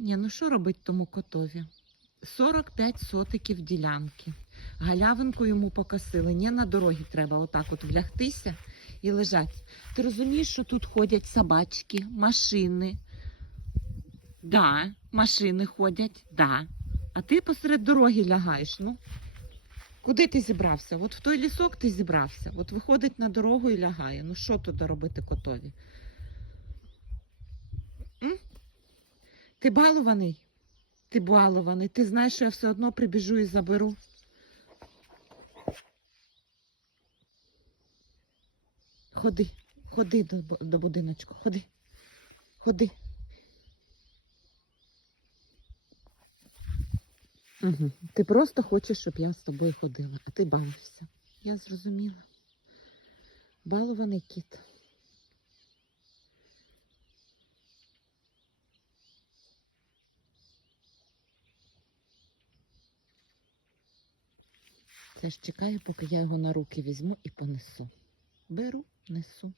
Ні, ну що робить тому котові? 45 сотиків ділянки. Галявинку йому покосили. Не на дорогі треба отак от влягтися і лежать. Ти розумієш, що тут ходять собачки, машини? Да, машини ходять, да. А ти посеред дороги лягаєш. Ну, куди ти зібрався? От в той лісок ти зібрався. От виходить на дорогу і лягає. Ну що туди робити котові? Ти балований? Ти балований. Ти знаєш, що я все одно прибіжу і заберу. Ходи, ходи до, до будиночку, ходи. Ходи. Угу. Ти просто хочеш, щоб я з тобою ходила, а ти балуєшся. Я зрозуміла. Балований кіт. Це ж чекає, поки я його на руки візьму і понесу. Беру, несу.